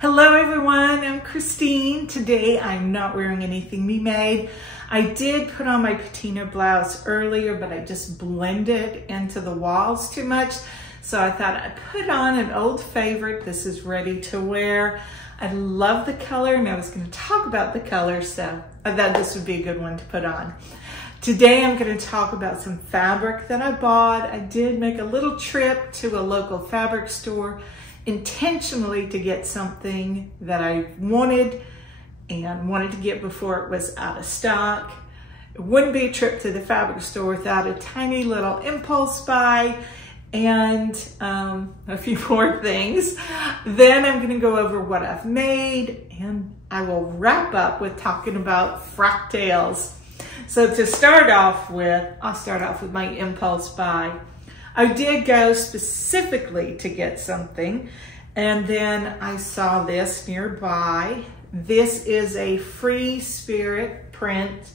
Hello everyone, I'm Christine. Today I'm not wearing anything me made. I did put on my patina blouse earlier, but I just blended into the walls too much. So I thought I'd put on an old favorite. This is ready to wear. I love the color and I was going to talk about the color, so I thought this would be a good one to put on. Today I'm going to talk about some fabric that I bought. I did make a little trip to a local fabric store intentionally to get something that I wanted to get before it was out of stock. It wouldn't be a trip to the fabric store without a tiny little impulse buy and a few more things. Then I'm going to go over what I've made and I will wrap up with talking about Frocktails. So to start off with, I'll start off with my impulse buy. I did go specifically to get something, and then I saw this nearby. This is a free spirit print,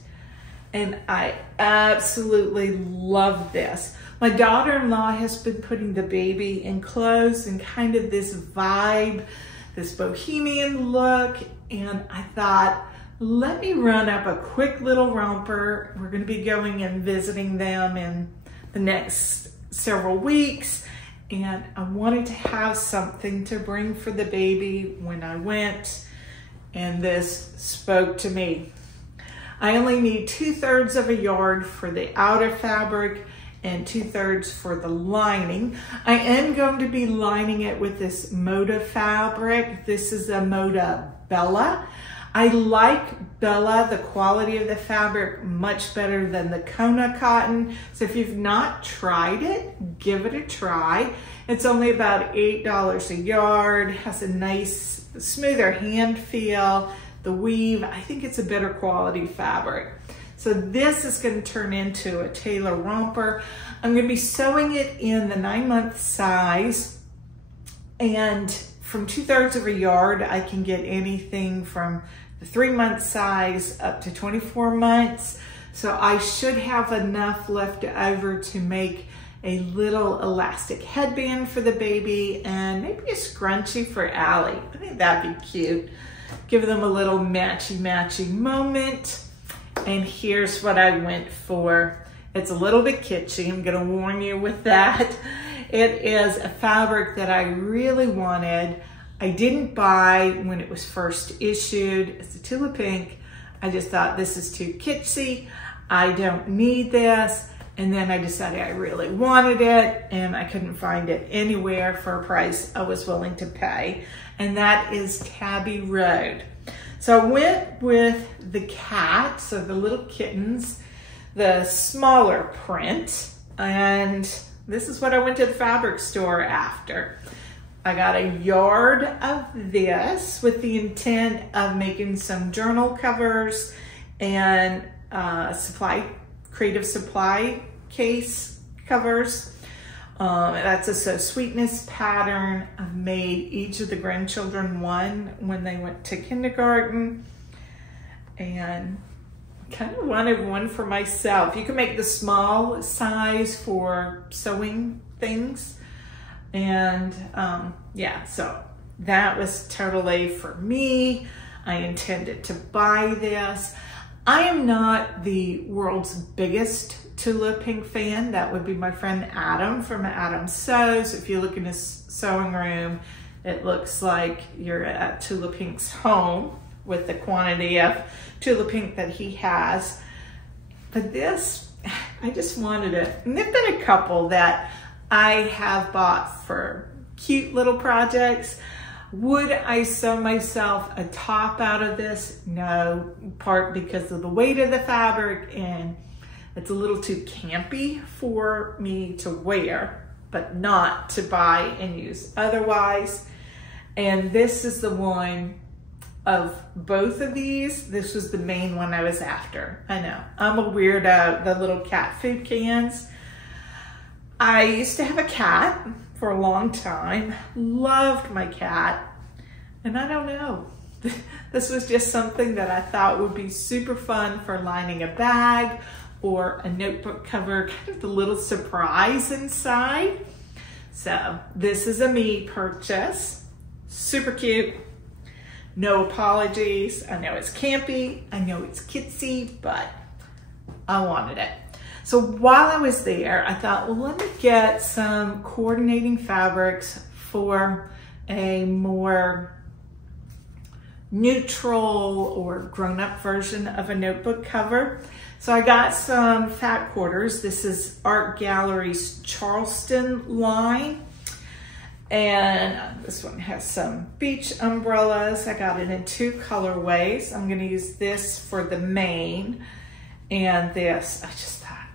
and I absolutely love this. My daughter-in-law has been putting the baby in clothes and kind of this vibe, this bohemian look, and I thought, let me run up a quick little romper. We're going to be going and visiting them in the next several weeks, and I wanted to have something to bring for the baby when I went, and this spoke to me. I only need 2/3 of a yard for the outer fabric and 2/3 for the lining. I am going to be lining it with this Moda fabric. This is a Moda Bella. I like Bella, the quality of the fabric, much better than the Kona cotton. So if you've not tried it, give it a try. It's only about $8 a yard, has a nice, smoother hand feel. The weave, I think it's a better quality fabric. So this is going to turn into a tailor romper. I'm going to be sewing it in the 9-month size. And from 2/3 of a yard, I can get anything from the 3-month size up to 24 months. So I should have enough left over to make a little elastic headband for the baby and maybe a scrunchie for Allie. I think that'd be cute. Give them a little matchy-matchy moment. And here's what I went for. It's a little bit kitschy, I'm gonna warn you with that. It is a fabric that I really wanted. I didn't buy when it was first issued. It's a Tula Pink. I just thought this is too kitschy. I don't need this. And then I decided I really wanted it and I couldn't find it anywhere for a price I was willing to pay. And that is Tabby Road. So I went with the cat, so the little kittens, the smaller print. And this is what I went to the fabric store after. I got a yard of this with the intent of making some journal covers and creative supply case covers. That's a So Sweetness pattern. I've made each of the grandchildren one when they went to kindergarten, and kind of wanted one for myself. You can make the small size for sewing things. And yeah, so that was totally for me. I intended to buy this. I am not the world's biggest Tula Pink fan. That would be my friend Adam from Adam Sews. If you look in his sewing room, it looks like you're at Tula Pink's home with the quantity of Tula Pink that he has. But this, I just wanted it. And there've been a couple that I have bought for cute little projects. Would I sew myself a top out of this? No, part because of the weight of the fabric and it's a little too campy for me to wear, but not to buy and use otherwise. And this is the one of both of these. This was the main one I was after. I know, I'm a weirdo, the little cat food cans. I used to have a cat for a long time, loved my cat, and I don't know. This was just something that I thought would be super fun for lining a bag or a notebook cover, kind of the little surprise inside. So this is a me purchase, super cute, No apologies. I know it's campy, I know it's kitsy, but I wanted it. So while I was there, I thought, well, let me get some coordinating fabrics for a more neutral or grown-up version of a notebook cover. So I got some fat quarters. This is Art Gallery's Charleston line. And this one has some beach umbrellas. I got it in 2 colorways. I'm gonna use this for the main, and this, I just thought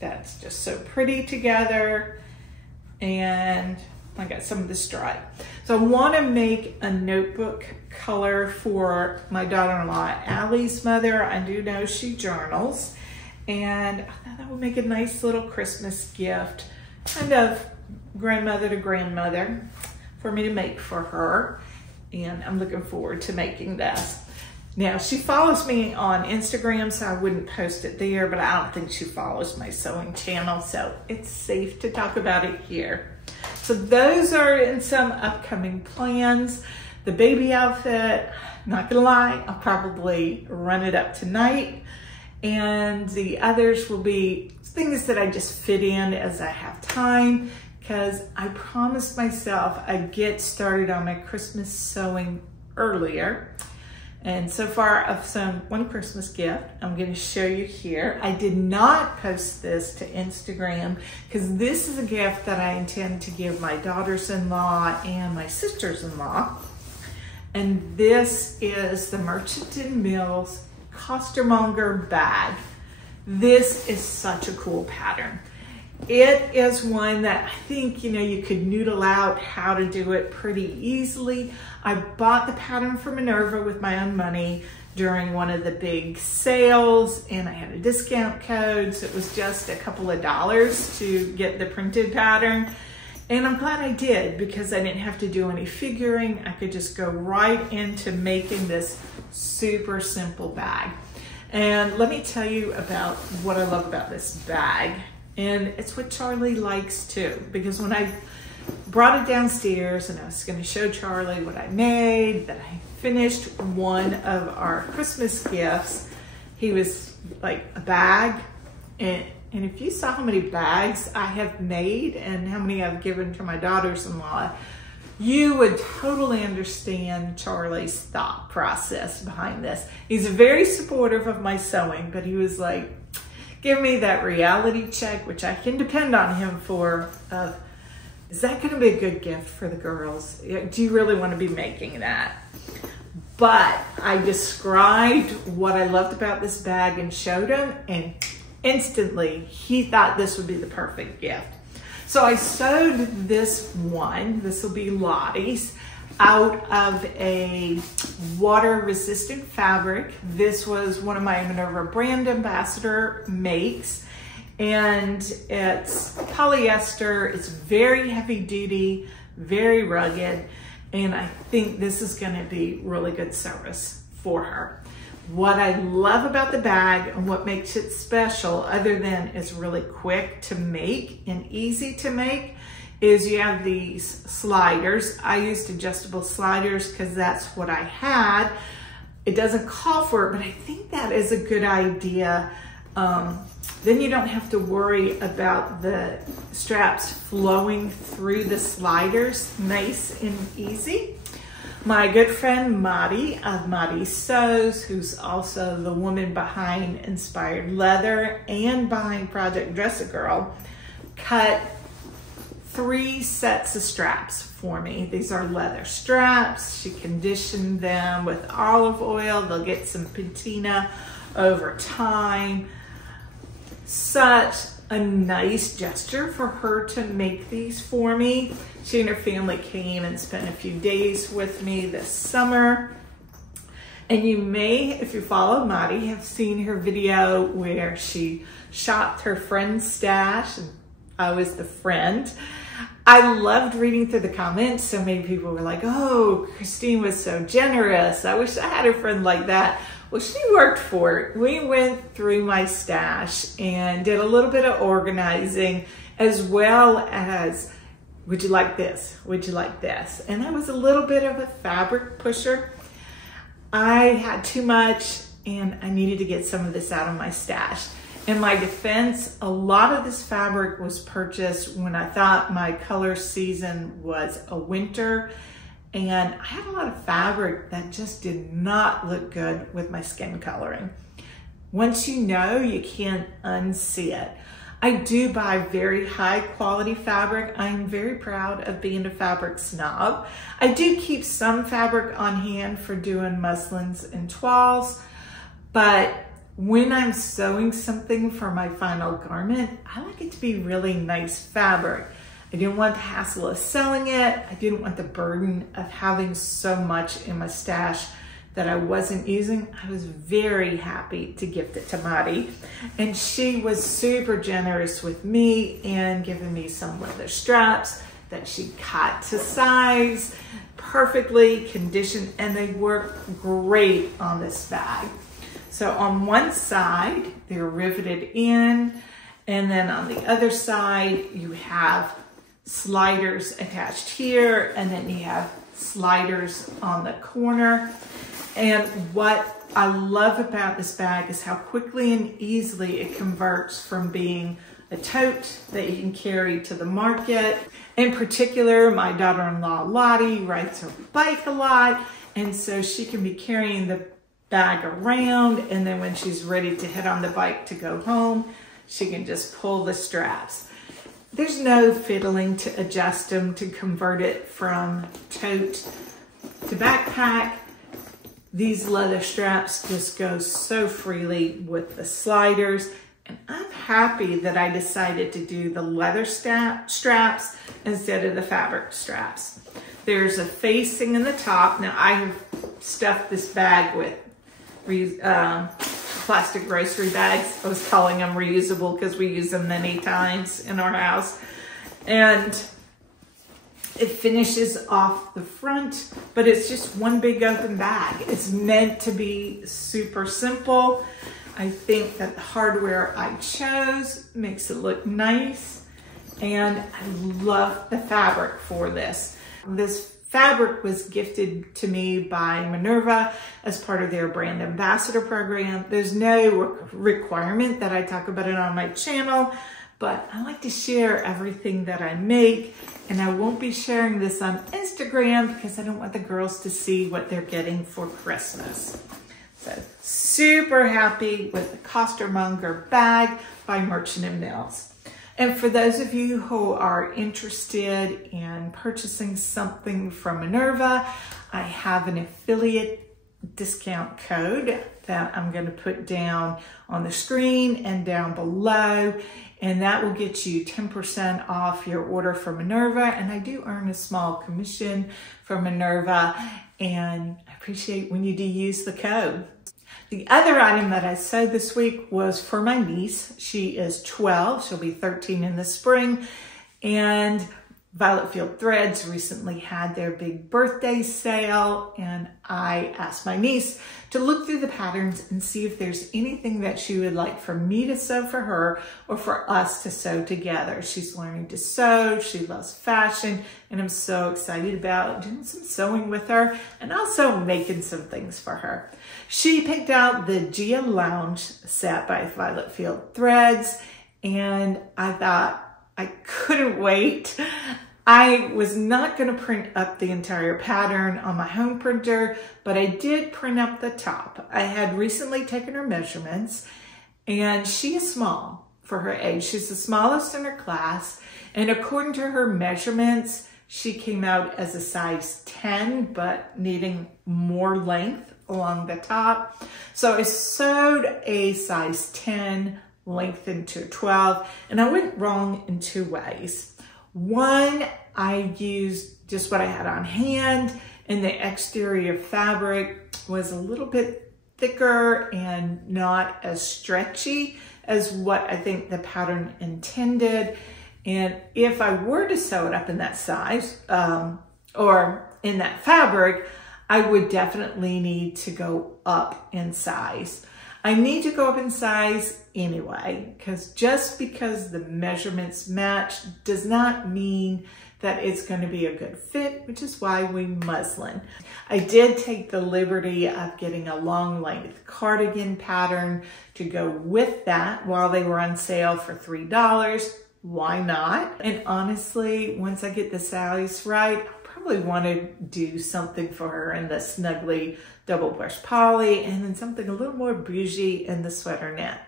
that's just so pretty together. And I got some of the stripe. So I wanna make a notebook color for my daughter-in-law, Allie's mother. I do know she journals, and I thought that would make a nice little Christmas gift, kind of grandmother to grandmother, for me to make for her. And I'm looking forward to making this. Now, she follows me on Instagram, so I wouldn't post it there, but I don't think she follows my sewing channel, so it's safe to talk about it here. So those are in some upcoming plans. The baby outfit, not gonna lie, I'll probably run it up tonight. And the others will be things that I just fit in as I have time, because I promised myself I'd get started on my Christmas sewing earlier. And so far I've sewn one Christmas gift. I'm gonna show you here. I did not post this to Instagram because this is a gift that I intend to give my daughters-in-law and my sisters-in-law. And this is the Merchant Mills Costermonger bag. This is such a cool pattern. It is one that I think, you know, you could noodle out how to do it pretty easily. I bought the pattern from Minerva with my own money during one of the big sales, and I had a discount code, so it was just a couple of dollars to get the printed pattern. And I'm glad I did, because I didn't have to do any figuring. I could just go right into making this super simple bag. And let me tell you about what I love about this bag. And it's what Charlie likes too, because when I brought it downstairs and I was going to show Charlie what I made, that I finished one of our Christmas gifts, he was like, a bag? And if you saw how many bags I have made and how many I've given to my daughters-in-law, you would totally understand Charlie's thought process behind this. He's very supportive of my sewing, but he was like, give me that reality check, which I can depend on him for. Is that gonna be a good gift for the girls? Do you really wanna be making that? But I described what I loved about this bag and showed him, and instantly he thought this would be the perfect gift. So I sewed this one, this will be Lottie's, out of a water-resistant fabric. This was one of my Minerva brand ambassador makes, and it's polyester. It's very heavy duty, very rugged, and I think this is gonna be really good service for her. What I love about the bag and what makes it special, other than it's really quick to make and easy to make, is you have these sliders. I used adjustable sliders because that's what I had. It doesn't call for it, but I think that is a good idea. Then you don't have to worry about the straps flowing through the sliders. Nice and easy. My good friend Maddie of Maddie Sews, who's also the woman behind Inspired Leather and behind Project Dress-A-Girl, cut 3 sets of straps for me. These are leather straps. She conditioned them with olive oil. They'll get some patina over time. Such a nice gesture for her to make these for me. She and her family came and spent a few days with me this summer. And you may, if you follow Maddie, have seen her video where she shopped her friend's stash, and I was the friend. I loved reading through the comments. So many people were like, oh, Christine was so generous. I wish I had a friend like that. Well, she worked for it. We went through my stash and did a little bit of organizing, as well as, would you like this? Would you like this? And I was a little bit of a fabric pusher. I had too much and I needed to get some of this out of my stash. In my defense, a lot of this fabric was purchased when I thought my color season was a winter, and I had a lot of fabric that just did not look good with my skin coloring. Once you know, you can't unsee it. I do buy very high quality fabric. I'm very proud of being a fabric snob. I do keep some fabric on hand for doing muslins and toiles, but when I'm sewing something for my final garment, I like it to be really nice fabric. I didn't want the hassle of selling it. I didn't want the burden of having so much in my stash that I wasn't using. I was very happy to gift it to Mari. And she was super generous with me and giving me some leather straps that she cut to size, perfectly conditioned, and they work great on this bag. So on one side, they're riveted in, and then on the other side, you have sliders attached here, and then you have sliders on the corner. And what I love about this bag is how quickly and easily it converts from being a tote that you can carry to the market. In particular, my daughter-in-law Lottie rides her bike a lot, and so she can be carrying the bag around, and then when she's ready to head on the bike to go home, she can just pull the straps. There's no fiddling to adjust them to convert it from tote to backpack. These leather straps just go so freely with the sliders, and I'm happy that I decided to do the leather straps instead of the fabric straps. There's a facing in the top. Now I have stuffed this bag with plastic grocery bags. I was calling them reusable because we use them many times in our house. And it finishes off the front, but it's just one big open bag. It's meant to be super simple. I think that the hardware I chose makes it look nice, and I love the fabric for this. This fabric was gifted to me by Minerva as part of their brand ambassador program. There's no requirement that I talk about it on my channel, but I like to share everything that I make, and I won't be sharing this on Instagram because I don't want the girls to see what they're getting for Christmas. So super happy with the Costermonger bag by Merchant & Mills. And for those of you who are interested in purchasing something from Minerva, I have an affiliate discount code that I'm going to put down on the screen and down below, and that will get you 10% off your order from Minerva. And I do earn a small commission from Minerva, and I appreciate when you do use the code. The other item that I sewed this week was for my niece. She is 12, she'll be 13 in the spring, and Violet Field Threads recently had their big birthday sale, and I asked my niece to look through the patterns and see if there's anything that she would like for me to sew for her or for us to sew together. She's learning to sew, she loves fashion, and I'm so excited about doing some sewing with her and also making some things for her. She picked out the Gia Lounge set by Violet Field Threads, and I thought I couldn't wait. I was not going to print up the entire pattern on my home printer, but I did print up the top. I had recently taken her measurements, and she is small for her age. She's the smallest in her class, and according to her measurements, she came out as a size 10, but needing more length along the top. So I sewed a size 10 lengthened to 12, and I went wrong in two ways. One, I used just what I had on hand, and the exterior fabric was a little bit thicker and not as stretchy as what I think the pattern intended. And if I were to sew it up in that size or in that fabric, I would definitely need to go up in size. I need to go up in size anyway, because just because the measurements match does not mean that it's going to be a good fit, which is why we muslin. I did take the liberty of getting a long length cardigan pattern to go with that while they were on sale for $3. Why not? And honestly, once I get the size right, I'll probably want to do something for her in the snuggly double brush poly, and then something a little more bougie in the sweater net.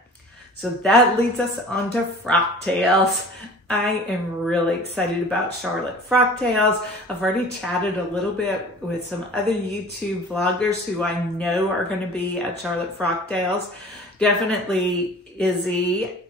So that leads us on to Frocktails. I am really excited about Charlotte Frocktails. I've already chatted a little bit with some other YouTube vloggers who I know are going to be at Charlotte Frocktails. Definitely Izzy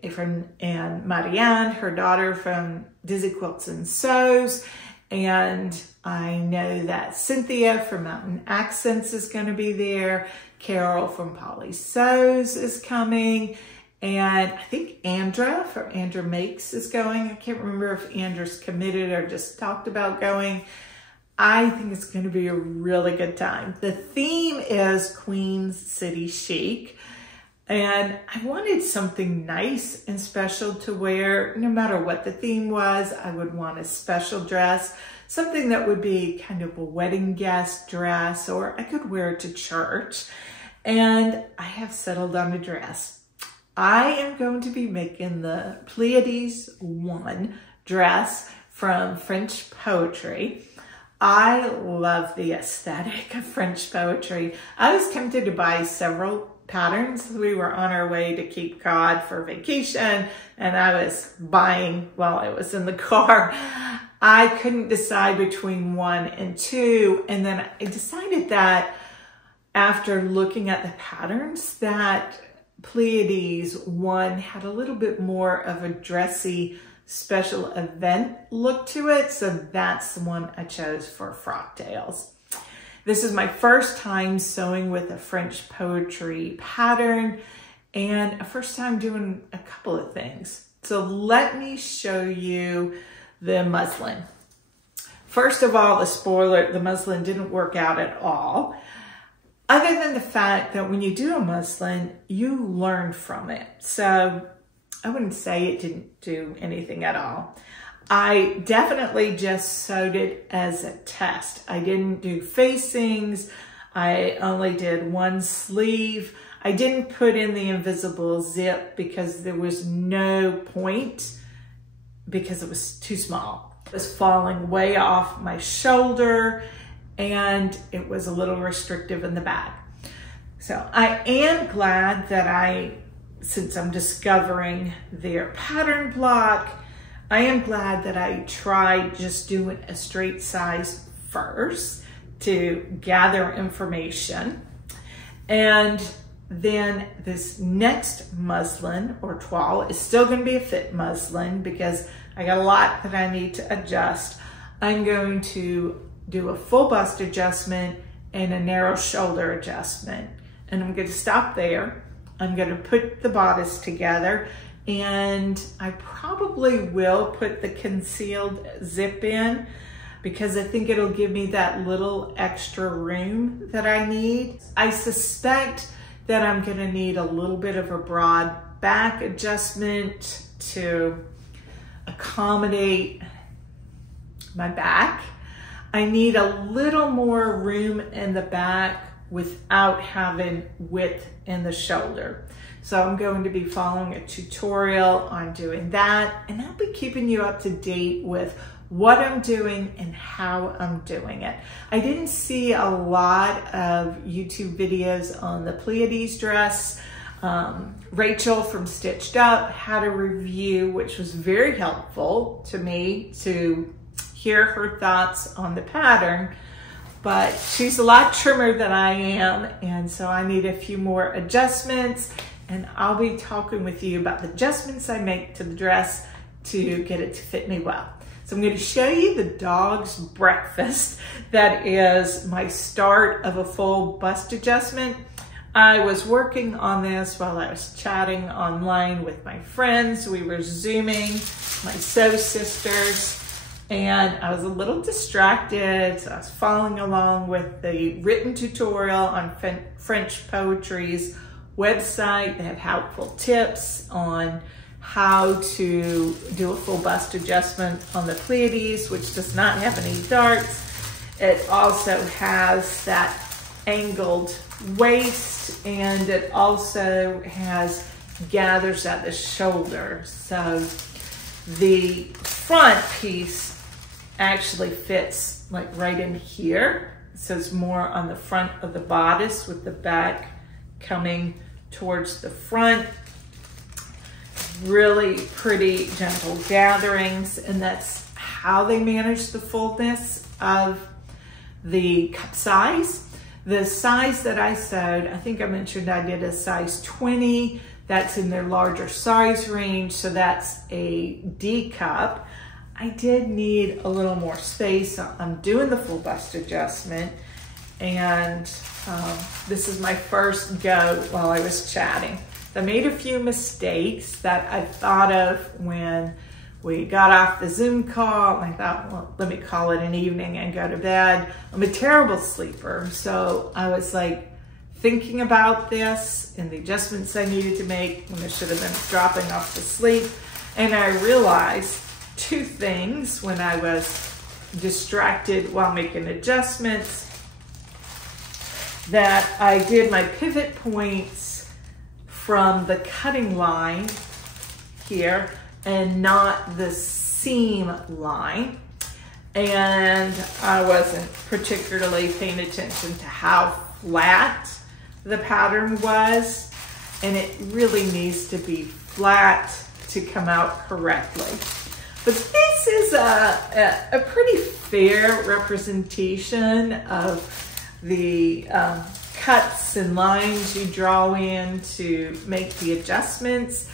and Marianne, her daughter from Dizzy Quilts and Sews. And I know that Cynthia from Mountain Accents is going to be there. Carol from Polly Sews is coming. And I think Andra from Andra Makes is going. I can't remember if Andra's committed or just talked about going. I think it's going to be a really good time. The theme is Queen City Chic. And I wanted something nice and special to wear. No matter what the theme was, I would want a special dress. Something that would be kind of a wedding guest dress, or I could wear it to church. And I have settled on a dress. I am going to be making the Pleiades 1 dress from French poetry. I love the aesthetic of French poetry. I was tempted to buy several patterns. We were on our way to Cape Cod for vacation, and I was buying while I was in the car. I couldn't decide between 1 and 2, and then I decided that after looking at the patterns that Pleiades 1 had a little bit more of a dressy special event look to it, so that's the one I chose for Frocktails. This is my first time sewing with a French poetry pattern and a first time doing a couple of things. So let me show you the muslin. First of all, the spoiler, the muslin didn't work out at all. Other than the fact that when you do a muslin, you learn from it. So I wouldn't say it didn't do anything at all. I definitely just sewed it as a test. I didn't do facings. I only did one sleeve. I didn't put in the invisible zip because there was no point because it was too small. It was falling way off my shoulder, and it was a little restrictive in the back. So I am glad that since I'm discovering their pattern block, I am glad that I tried just doing a straight size first to gather information. And then this next muslin or toile is still going to be a fit muslin because I got a lot that I need to adjust. I'm going to do a full bust adjustment and a narrow shoulder adjustment. And I'm going to stop there. I'm going to put the bodice together, and I probably will put the concealed zip in because I think it'll give me that little extra room that I need. I suspect that I'm going to need a little bit of a broad back adjustment to accommodate my back. I need a little more room in the back without having width in the shoulder. So I'm going to be following a tutorial on doing that, and I'll be keeping you up to date with what I'm doing and how I'm doing it. I didn't see a lot of YouTube videos on the Pleiades dress. Rachel from Stitched Up had a review, which was very helpful to me to hear her thoughts on the pattern, but she's a lot trimmer than I am, and so I need a few more adjustments, and I'll be talking with you about the adjustments I make to the dress to get it to fit me well. So I'm going to show you the dog's breakfast. That is my start of a full bust adjustment. I was working on this while I was chatting online with my friends. We were Zooming, my Sew sisters, and I was a little distracted. So I was following along with the written tutorial on French Poetry's website. They have helpful tips on how to do a full bust adjustment on the Pleiades, which does not have any darts. It also has that angled waist, and it also has gathers at the shoulder. So the front piece actually fits like right in here. So it's more on the front of the bodice with the back coming towards the front. Really pretty gentle gatherings, and that's how they manage the fullness of the cup size. The size that I sewed, I think I mentioned I did a size 20. That's in their larger size range, so that's a D cup. I did need a little more space. I'm doing the full bust adjustment, and this is my first go while I was chatting. I made a few mistakes that I thought of when we got off the Zoom call. I thought, well, let me call it an evening and go to bed. I'm a terrible sleeper, so I was like thinking about this and the adjustments I needed to make when I should have been dropping off to sleep. And I realized two things when I was distracted while making adjustments, that I did my pivot points from the cutting line here and not the seam line. And I wasn't particularly paying attention to how flat the pattern was, and it really needs to be flat to come out correctly. But this is a pretty fair representation of the cuts and lines you draw in to make the adjustments.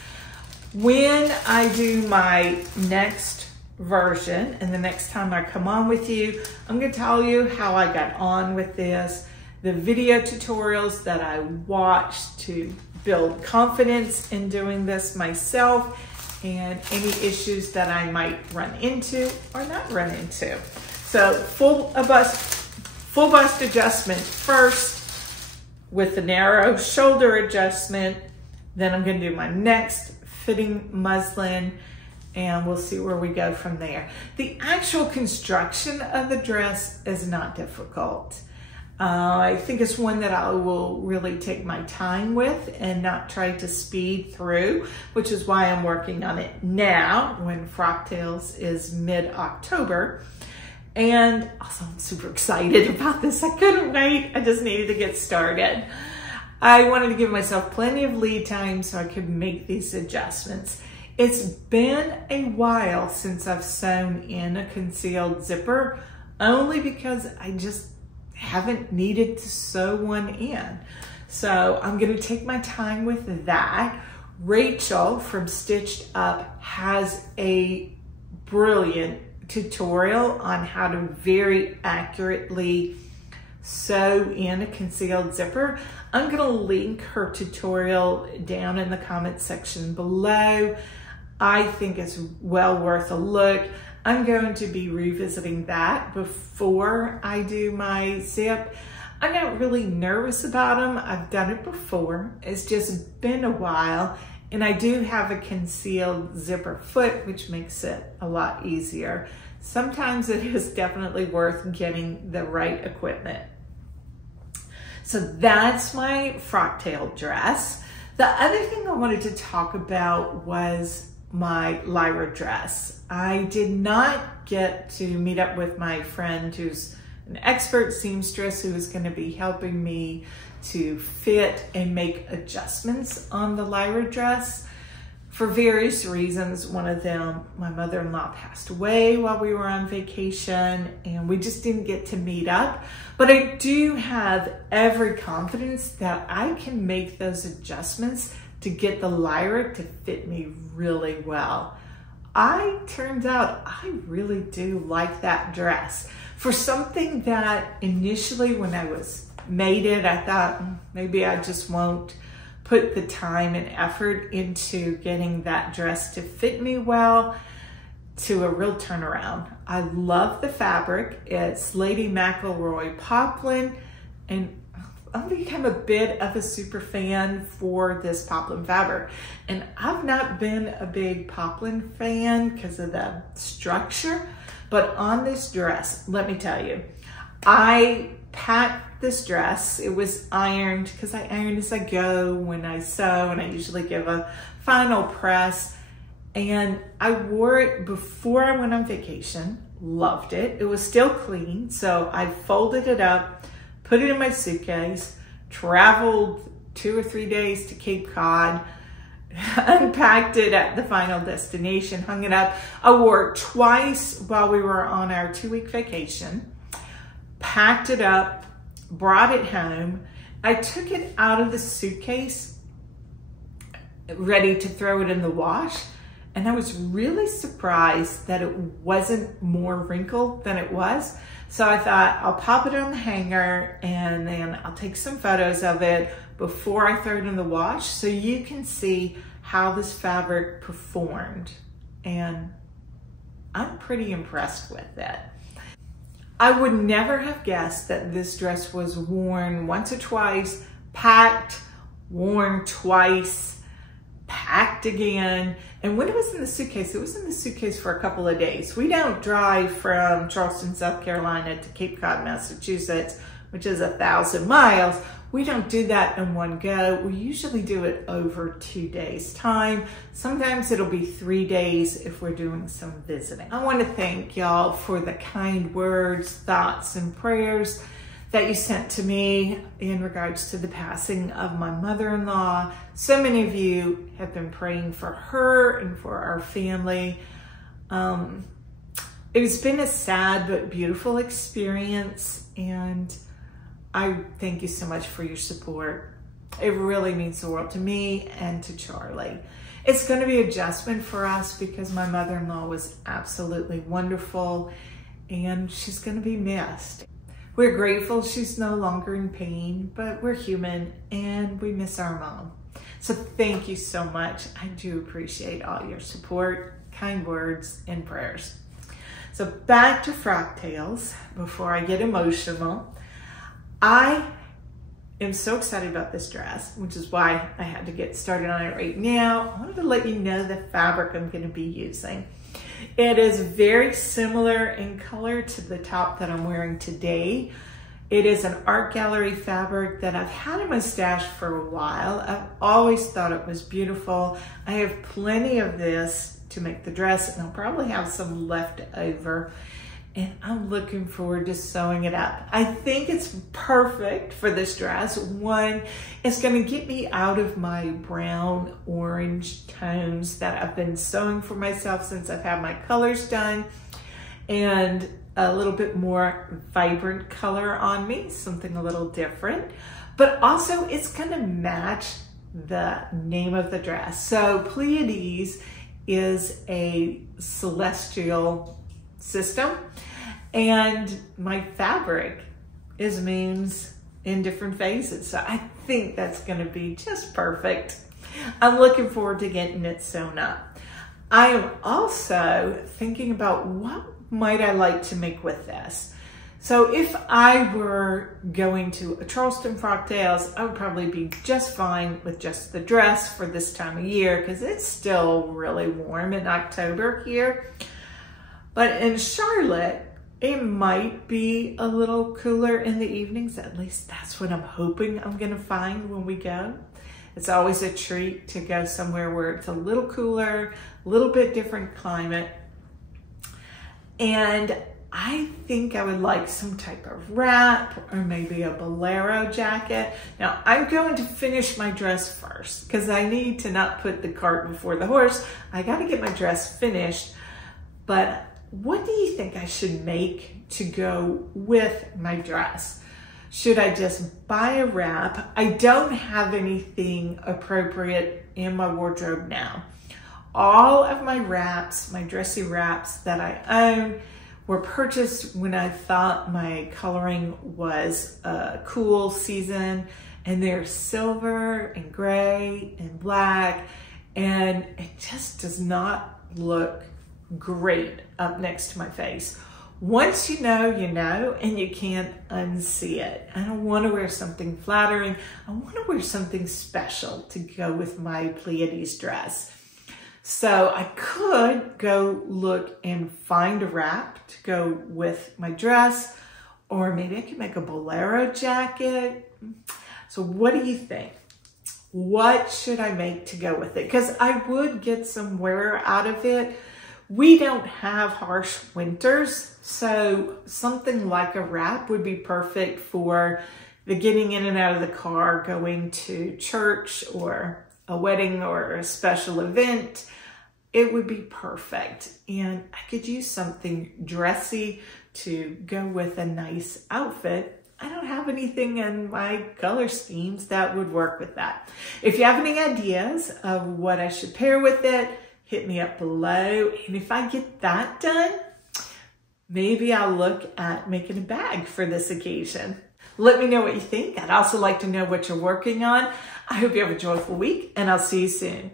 When I do my next version and the next time I come on with you, I'm going to tell you how I got on with this, the video tutorials that I watched to build confidence in doing this myself, and any issues that I might run into or not run into. So full bust adjustment first with the narrow shoulder adjustment. Then I'm going to do my next fitting muslin, and we'll see where we go from there. The actual construction of the dress is not difficult. I think it's one that I will really take my time with and not try to speed through, which is why I'm working on it now when Frocktails is mid-October. And also I'm super excited about this. I couldn't wait. I just needed to get started. I wanted to give myself plenty of lead time so I could make these adjustments. It's been a while since I've sewn in a concealed zipper, only because I just haven't needed to sew one in. So I'm gonna take my time with that. Rachel from Stitched Up has a brilliant tutorial on how to very accurately sew in a concealed zipper. I'm gonna link her tutorial down in the comments section below. I think it's well worth a look. I'm going to be revisiting that before I do my zip. I'm not really nervous about them. I've done it before. It's just been a while, and I do have a concealed zipper foot, which makes it a lot easier. Sometimes it is definitely worth getting the right equipment. So that's my frocktail dress. The other thing I wanted to talk about was my Lyra dress. I did not get to meet up with my friend who's an expert seamstress who is going to be helping me to fit and make adjustments on the Lyra dress for various reasons. One of them, my mother-in-law passed away while we were on vacation, and we just didn't get to meet up. But I do have every confidence that I can make those adjustments to get the Lyra to fit me really well. Turns out I really do like that dress. For something that initially when I made it, I thought maybe I just won't put the time and effort into getting that dress to fit me well, to a real turnaround. I love the fabric. It's Lady McElroy poplin, and I've become a bit of a super fan for this poplin fabric. And I've not been a big poplin fan because of the structure, but on this dress, let me tell you, I packed this dress. It was ironed because I iron as I go when I sew, and I usually give a final press. And I wore it before I went on vacation, loved it. It was still clean, so I folded it up, put it in my suitcase, traveled 2 or 3 days to Cape Cod, unpacked it at the final destination, hung it up. I wore it twice while we were on our 2-week vacation, packed it up, brought it home. I took it out of the suitcase, ready to throw it in the wash. And I was really surprised that it wasn't more wrinkled than it was. So I thought I'll pop it on the hanger and then I'll take some photos of it before I throw it in the wash so you can see how this fabric performed. And I'm pretty impressed with it. I would never have guessed that this dress was worn once or twice, packed, worn twice, packed again. And when it was in the suitcase, it was in the suitcase for a couple of days. We don't drive from Charleston, South Carolina to Cape Cod, Massachusetts, which is 1,000 miles. We don't do that in one go. We usually do it over 2 days time. Sometimes it'll be 3 days if we're doing some visiting. I want to thank y'all for the kind words, thoughts, and prayers that you sent to me in regards to the passing of my mother-in-law. So many of you have been praying for her and for our family. It's been a sad but beautiful experience, and I thank you so much for your support. It really means the world to me and to Charlie. It's going to be an adjustment for us because my mother-in-law was absolutely wonderful, and she's going to be missed. We're grateful she's no longer in pain, but we're human and we miss our mom. So thank you so much. I do appreciate all your support, kind words, and prayers. So back to Frocktails before I get emotional. I am so excited about this dress, which is why I had to get started on it right now. I wanted to let you know the fabric I'm going to be using. It is very similar in color to the top that I'm wearing today. It is an art gallery fabric that I've had in my stash for a while. I've always thought it was beautiful. I have plenty of this to make the dress, and I'll probably have some left over. And I'm looking forward to sewing it up. I think it's perfect for this dress. One, it's gonna get me out of my brown orange tones that I've been sewing for myself since I've had my colors done, and a little bit more vibrant color on me, something a little different. But also it's gonna match the name of the dress. So Pleiades is a celestial system, and my fabric is moons in different phases. So I think that's gonna be just perfect. I'm looking forward to getting it sewn up. I am also thinking about what might I like to make with this. So if I were going to a Charleston Frocktails, I would probably be just fine with just the dress for this time of year because it's still really warm in October here. But in Charlotte, it might be a little cooler in the evenings. At least that's what I'm hoping I'm gonna find when we go. It's always a treat to go somewhere where it's a little cooler, a little bit different climate. And I think I would like some type of wrap or maybe a bolero jacket. Now I'm going to finish my dress first because I need to not put the cart before the horse. I got to get my dress finished. But what do you think I should make to go with my dress? Should I just buy a wrap? I don't have anything appropriate in my wardrobe now. All of my wraps, my dressy wraps that I own, were purchased when I thought my coloring was a cool season, and they're silver and gray and black, and it just does not look great up next to my face. Once you know, and you can't unsee it. I don't want to wear something flattering. I want to wear something special to go with my Pleiades dress. So I could go look and find a wrap to go with my dress, or maybe I could make a bolero jacket. So what do you think? What should I make to go with it? Because I would get some wear out of it. We don't have harsh winters, so something like a wrap would be perfect for the getting in and out of the car, going to church or a wedding or a special event. It would be perfect. And I could use something dressy to go with a nice outfit. I don't have anything in my color schemes that would work with that. If you have any ideas of what I should pair with it, hit me up below. And if I get that done, maybe I'll look at making a bag for this occasion. Let me know what you think. I'd also like to know what you're working on. I hope you have a joyful week, and I'll see you soon.